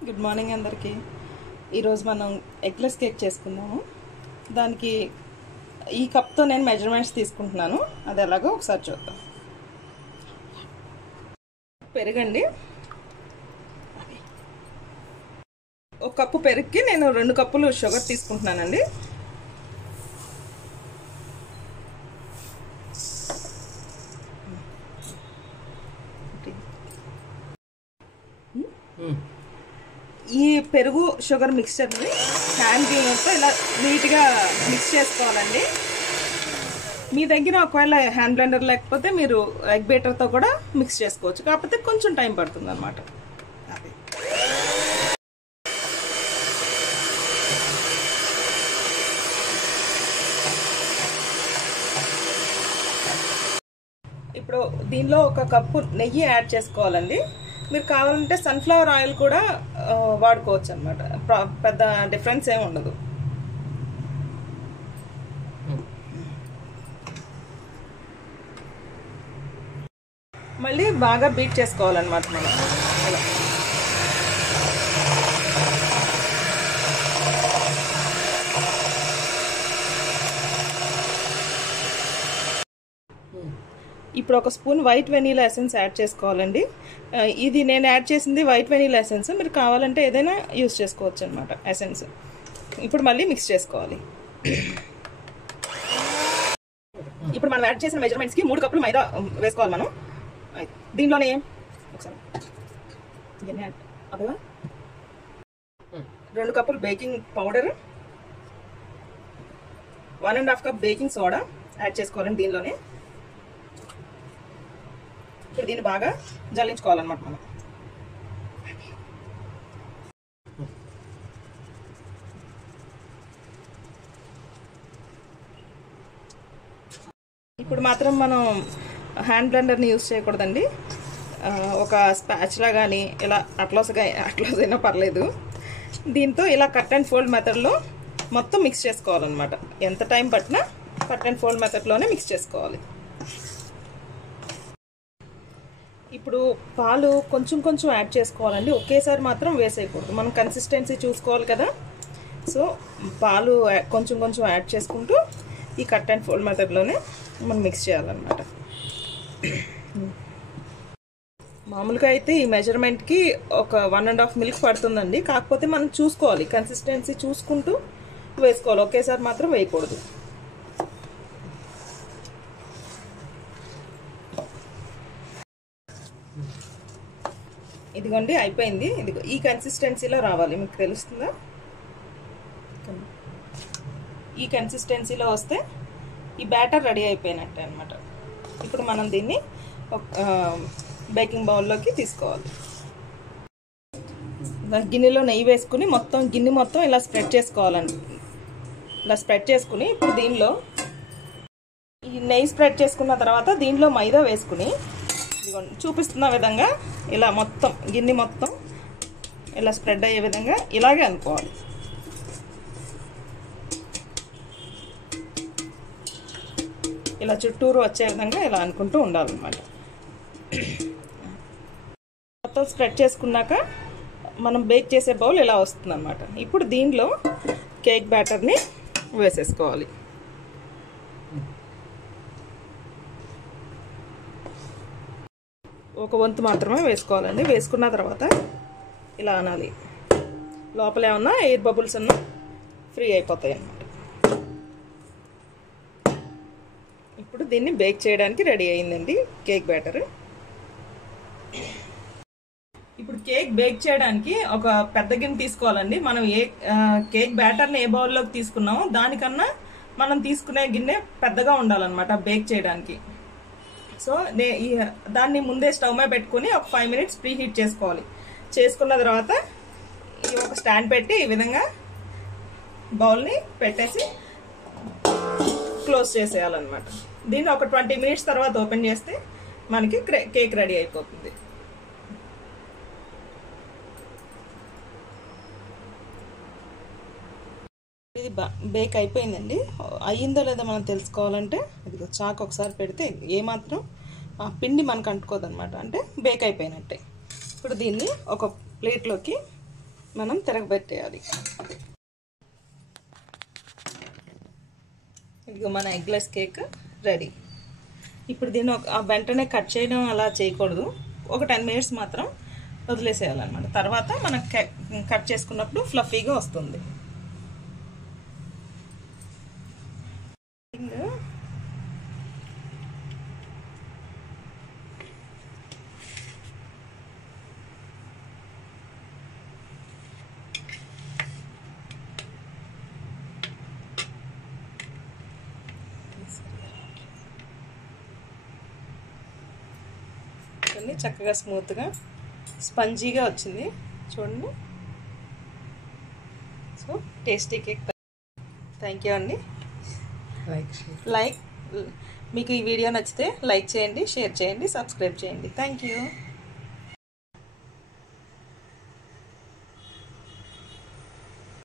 Good morning అందరికీ. ఈరోజు మనం ఎగ్లెస్ కేక్ చేసుకుందాము. దానికి ఈ కప్తో నేను మెజర్మెంట్స్ తీసుకుంటున్నాను. అది ఎలాగో ఒకసారి చూద్దాం. పెరుగండి, ఒక కప్పు పెరుగుకి నేను 2 కప్పులు షుగర్ తీసుకుంటున్నానండి. ఈ పెరుగు షుగర్ మిక్స్చర్ని హ్యాండ్ గ్రైండర్తో ఇలా నీట్గా మిక్స్ చేసుకోవాలండి. మీ దగ్గర ఒకవేళ హ్యాండ్ బ్లెండర్ లేకపోతే మీరు ఎగ్ బీటర్తో కూడా మిక్స్ చేసుకోవచ్చు, కాకపోతే కొంచెం టైం పడుతుంది అన్నమాట. ఇప్పుడు దీనిలో 1 కప్పు నెయ్యి యాడ్ చేసుకోవాలండి. మీరు కావాలంటే సన్ఫ్లవర్ ఆయిల్ కూడా వాడుకోవచ్చు అన్నమాట. పెద్ద డిఫరెన్స్ ఏమి ఉండదు. మళ్ళీ బాగా బీట్ చేసుకోవాలన్నమాట మనం. ఇప్పుడు 1 spoon white vanilla essence add చేసుకోవాలండి. ఇది నేను యాడ్ చేసింది వైట్ వెనీలా ఎసెన్స్. మీరు కావాలంటే ఏదైనా యూజ్ చేసుకోవచ్చు అనమాట ఎసెన్స్. ఇప్పుడు మళ్ళీ మిక్స్ చేసుకోవాలి. ఇప్పుడు మనం యాడ్ చేసిన మెజర్మెంట్స్కి 3 కప్పులు మైదా వేసుకోవాలి మనం. దీనిలోనే ఒకసారి 2 కప్పులు baking powder, 1.5 cup baking soda add చేసుకోవాలండి దీనిలోనే. ఇప్పుడు దీన్ని బాగా జల్లించుకోవాలన్నమాట మనం. ఇప్పుడు మాత్రం మనం హ్యాండ్ బ్లెండర్ని యూజ్ చేయకూడదండి. ఒక స్పాచ్లా కానీ ఇలా అట్లయినా పర్లేదు. దీంతో ఇలా కట్ అండ్ ఫోల్డ్ మెథడ్లో మొత్తం మిక్స్ చేసుకోవాలన్నమాట. ఎంత టైం పట్టినా కట్ అండ్ ఫోల్డ్ మెథడ్లోనే మిక్స్ చేసుకోవాలి. ఇప్పుడు పాలు కొంచెం కొంచెం యాడ్ చేసుకోవాలండి. ఒకేసారి మాత్రం వేసేయకూడదు. మనం కన్సిస్టెన్సీ చూసుకోవాలి కదా. సో పాలు కొంచెం కొంచెం యాడ్ చేసుకుంటూ ఈ కట్ అండ్ ఫోల్డ్ మెథడ్లోనే మనం మిక్స్ చేయాలన్నమాట. మామూలుగా అయితే ఈ మెజర్మెంట్కి ఒక 1.5 మిల్క్ పడుతుందండి. కాకపోతే మనం చూసుకోవాలి, కన్సిస్టెన్సీ చూసుకుంటూ వేసుకోవాలి. ఒకేసారి మాత్రం వేయకూడదు. ఇదిగోండి అయిపోయింది. ఇదిగో ఈ కన్సిస్టెన్సీలో రావాలి. మీకు తెలుస్తుందా? ఈ కన్సిస్టెన్సీలో వస్తే ఈ బ్యాటర్ రెడీ అయిపోయినట్టే అనమాట. ఇప్పుడు మనం దీన్ని బేకింగ్ బౌల్లోకి తీసుకోవాలి. గిన్నెలో నెయ్యి వేసుకుని గిన్నె మొత్తం ఇలా స్ప్రెడ్ చేసుకోవాలండి. ఇలా స్ప్రెడ్ చేసుకుని ఇప్పుడు దీనిలో ఈ నెయ్యి స్ప్రెడ్ చేసుకున్న తర్వాత దీనిలో మైదా వేసుకుని చూపిస్తున్న విధంగా ఇలా మొత్తం గిన్నె మొత్తం ఇలా స్ప్రెడ్ అయ్యే విధంగా ఇలాగే అనుకోవాలి. ఇలా చుట్టూరు వచ్చే విధంగా ఇలా అనుకుంటూ ఉండాలన్నమాట. మొత్తం స్ప్రెడ్ చేసుకున్నాక మనం బేక్ చేసే బౌల్ ఇలా వస్తుందన్నమాట. ఇప్పుడు దీనిలో కేక్ బ్యాటర్ని వేసేసుకోవాలి. ఒక వంతు మాత్రమే వేసుకోవాలండి. వేసుకున్న తర్వాత ఇలా అనాలి. లోపల ఏమన్నా ఎయిర్ బబుల్స్ ఉన్నా ఫ్రీ అయిపోతాయి అన్నమాట. ఇప్పుడు దీన్ని బేక్ చేయడానికి రెడీ అయిందండి కేక్ బ్యాటర్. ఇప్పుడు కేక్ బేక్ చేయడానికి ఒక పెద్ద గిన్నె తీసుకోవాలండి. మనం కేక్ బ్యాటర్ని ఏ బౌల్లోకి తీసుకున్నామో దానికన్నా మనం తీసుకునే గిన్నె పెద్దగా ఉండాలన్నమాట బేక్ చేయడానికి. సో దాన్ని ముందే స్టవ్ మీద పెట్టుకుని ఒక 5 మినిట్స్ ప్రీ హీట్ చేసుకోవాలి. చేసుకున్న తర్వాత ఒక స్టాండ్ పెట్టి ఈ విధంగా బౌల్ని పెట్టేసి క్లోజ్ చేసేయాలన్నమాట. దీన్ని ఒక 20 మినిట్స్ తర్వాత ఓపెన్ చేస్తే మనకి కేక్ రెడీ అయిపోతుంది. ఇది బేక్ అయిపోయిందండి. అయ్యిందో లేదో మనం తెలుసుకోవాలంటే ఇదిగో చాకు ఒకసారి పెడితే ఏమాత్రం ఆ పిండి మనకు అంటుకోదన్నమాట. అంటే బేక్ అయిపోయినట్టే. ఇప్పుడు దీన్ని ఒక ప్లేట్లోకి మనం తిరగబెట్టేయాలి. ఇదిగో మన ఎగ్లెస్ కేక్ రెడీ. ఇప్పుడు దీన్ని వెంటనే కట్ చేయడం అలా చేయకూడదు, ఒక 10 మినిట్స్ మాత్రం వదిలేసేయాలన్నమాట. తర్వాత మనం కట్ చేసుకున్నప్పుడు ఫ్లఫీగా వస్తుంది. చక్కగా స్మూత్గా స్పంజీగా వచ్చింది చూడండి. So tasty cake. Thank you అండి. లైక్ మీకు ఈ వీడియో నచ్చితే లైక్ చేయండి, షేర్ చేయండి, సబ్స్క్రైబ్ చేయండి. Thank you.